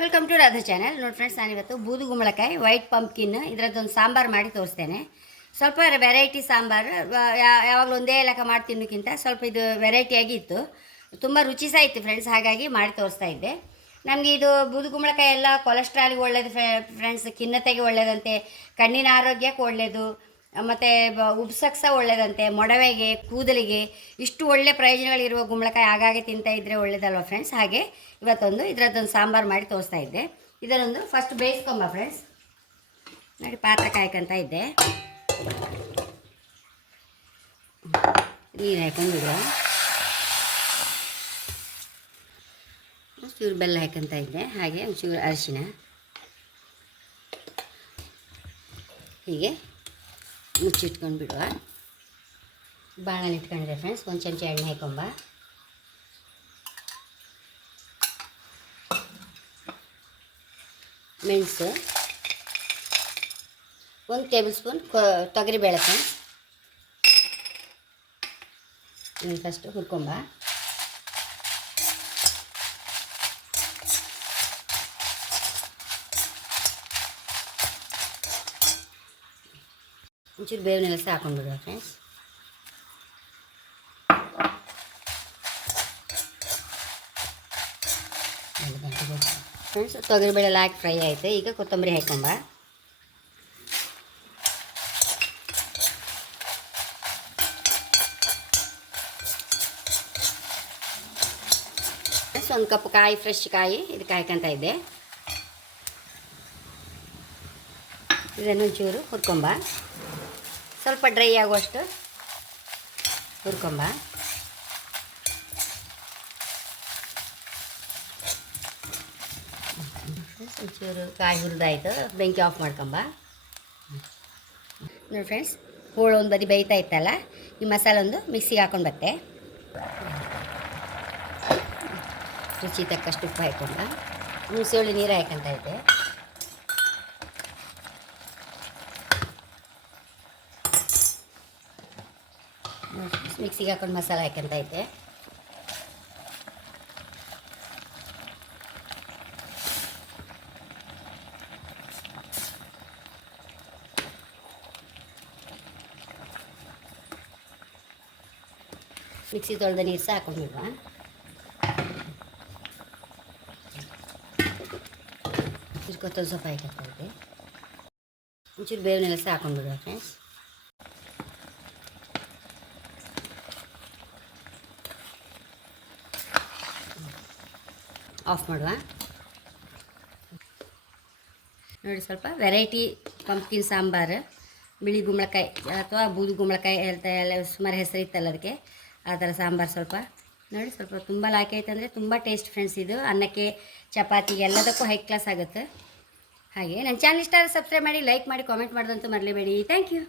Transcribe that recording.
Welcome to Radha channel. ನೋಡಿ friends, ನಾನಿವತ್ತು ಬೂದುಗುಂಬಳಕಾಯಿ ವೈಟ್ ಪಂಪ್ಕಿನ್ ಇದರದ್ದೊಂದು ಸಾಂಬಾರು ಮಾಡಿ ತೋರಿಸ್ತೇನೆ. ಸ್ವಲ್ಪ ವೆರೈಟಿ ಸಾಂಬಾರು. ಯಾವಾಗಲೂ ಒಂದೇ ಲೆಕ್ಕ ಮಾಡಿ ತಿನ್ನೋಕ್ಕಿಂತ ಸ್ವಲ್ಪ ಇದು ವೆರೈಟಿಯಾಗಿ ಇತ್ತು, ತುಂಬ ರುಚಿ ಸಹ ಇತ್ತು ಫ್ರೆಂಡ್ಸ್. ಹಾಗಾಗಿ ಮಾಡಿ ತೋರಿಸ್ತಾ ಇದ್ದೆ. ನಮಗೆ ಇದು ಬೂದುಗುಂಬಳಕಾಯಿ ಎಲ್ಲ ಕೊಲೆಸ್ಟ್ರಾಲ್ಗೆ ಒಳ್ಳೆಯದು ಫ್ರೆಂಡ್ಸ್, ಖಿನ್ನತೆಗೆ ಒಳ್ಳೆಯದಂತೆ, ಕಣ್ಣಿನ ಆರೋಗ್ಯಕ್ಕೆ ಒಳ್ಳೆಯದು, ಮತ್ತು ಉಬ್ಸಕ್ಕೆ ಸಹ ಒಳ್ಳೆಯದಂತೆ, ಮೊಡವೆಗೆ, ಕೂದಲಿಗೆ ಇಷ್ಟು ಒಳ್ಳೆ ಪ್ರಯೋಜನಗಳಿರುವ ಗುಂಬಳಕಾಯಿ ಆಗಾಗ್ಗೆ ತಿಂತಾ ಇದ್ದರೆ ಒಳ್ಳೆಯದಲ್ವ ಫ್ರೆಂಡ್ಸ್. ಹಾಗೆ ಇವತ್ತೊಂದು ಇದರದ್ದೊಂದು ಸಾಂಬಾರು ಮಾಡಿ ತೋರಿಸ್ತಾ ಇದ್ದೆ. ಇದರೊಂದು ಫಸ್ಟ್ ಬೇಯಿಸ್ಕೊಂಬ ಫ್ರೆಂಡ್ಸ್. ನೋಡಿ, ಪಾತ್ರೆ ಕಾಯ್ಕೊಂತ ಇದ್ದೆ, ನೀರು ಹಾಕೊಂಡ್ಬಿಡುವ, ಚೂರು ಬೆಲ್ಲ ಹಾಕೊಂತ ಇದ್ದೆ, ಹಾಗೆ ಒಂಚೂರು ಅರಿಶಿನ, ಹೀಗೆ ಮುಚ್ಚಿಟ್ಕೊಂಡು ಬಿಡುವ. ಬಾಣಲೆ ಇಟ್ಕೊಂಡಿದೆ ಫ್ರೆಂಡ್ಸ್. ಒಂದು ಚಮಚ ಎಣ್ಣೆ ಹಾಕೊಂಬ, ಮೆಣಸು, 1 ಟೇಬಲ್ ಸ್ಪೂನ್ ತೊಗರಿಬೇಳೆ ಫ್ರೆಂಡ್ಸ್. ಇದನ್ನು ಫಸ್ಟು ಹುರ್ಕೊಂಬ. ಒಂಚೂರು ಬೇವಿನೆಲ್ಲ ಸಹ ಹಾಕೊಂಡ್ಬಿಡುವ ಫ್ರೆಂಡ್ಸ್. ಫ್ರೆಂಡ್ಸ್, ತೊಗರಿಬೇಳೆ ಎಲ್ಲ ಹಾಕಿ ಫ್ರೈ ಆಯಿತು. ಈಗ ಕೊತ್ತಂಬರಿ ಹಾಕೊಂಬ. ಒಂದು ಕಪ್ ಕಾಯಿ, ಫ್ರೆಶ್ ಕಾಯಿ ಇದಕ್ಕೆ ಹಾಕೊಂತ ಇದ್ದೆ. ಇದನ್ನೊಂಚೂರು ಹುರ್ಕೊಂಬ, ಸ್ವಲ್ಪ ಡ್ರೈ ಆಗುವಷ್ಟು ಹುರ್ಕೊಂಬ. ಒಂಚೂರು ಕಾಯಿ ಹುರಿದಾಯ್ತು, ಬೆಂಕಿ ಆಫ್ ಮಾಡ್ಕೊಂಬ. ನೋಡಿ ಫ್ರೆಂಡ್ಸ್, ಹೋಳು ಒಂದು ಬದಿ ಬೇಯ್ತಾ ಇತ್ತಲ್ಲ, ಈ ಮಸಾಲೆ ಒಂದು ಮಿಕ್ಸಿಗೆ ಹಾಕೊಂಡು ಬತ್ತೆ. ರುಚಿ ತಕ್ಕಷ್ಟು ಉಪ್ಪು ಹಾಕೊಂಡ, ಹುಣಸೆ ನೀರು ಹಾಕೊಂತ ಇದ್ದೆ. ಮಿಕ್ಸಿಗೆ ಹಾಕೊಂಡು ಮಸಾಲೆ ಹಾಕೊಂತ ಇದ್ದೆ. ಮಿಕ್ಸಿ ತೊಳೆದ ನೀರು ಸಹ ಹಾಕೊಂಡ್ಬಿಡುವ. ಕೊತ್ತಂಬರಿ ಸೊಪ್ಪು ಹಾಕಿ ಇದ್ದೆ. ಒಂಚೂರು ಬೇವಿನೆಲ್ಲ ಸಹ ಹಾಕೊಂಡ್ಬಿಡುವ ಫ್ರೆಂಡ್ಸ್. ಆಫ್ ಮಾಡುವ. ನೋಡಿ, ಸ್ವಲ್ಪ ವೆರೈಟಿ ಪಂಪ್ಕಿನ್ ಸಾಂಬಾರು, ಬಿಳಿ ಗುಂಬಳಕಾಯಿ ಅಥವಾ ಬೂದು ಗುಂಬಳಕಾಯಿ ಎಲ್ಲ ಸುಮಾರು ಹೆಸರು ಇತ್ತಲ್ಲ ಅದಕ್ಕೆ, ಆ ಥರ ಸಾಂಬಾರು. ಸ್ವಲ್ಪ ನೋಡಿ, ಸ್ವಲ್ಪ ತುಂಬ ಲಾಕಿ ಆಯ್ತು ಅಂದರೆ ತುಂಬ ಟೇಸ್ಟ್ ಫ್ರೆಂಡ್ಸ್. ಇದು ಅನ್ನಕ್ಕೆ, ಚಪಾತಿಗೆ ಎಲ್ಲದಕ್ಕೂ ಹೈ ಕ್ಲಾಸ್ ಆಗುತ್ತೆ. ಹಾಗೆ ನನ್ನ ಚಾನಲ್ ಇಷ್ಟ ಆದರೆ ಸಬ್ಸ್ಕ್ರೈಬ್ ಮಾಡಿ, ಲೈಕ್ ಮಾಡಿ, ಕಾಮೆಂಟ್ ಮಾಡೋದಂತೂ ಮರಲೇಬೇಡಿ. Thank you.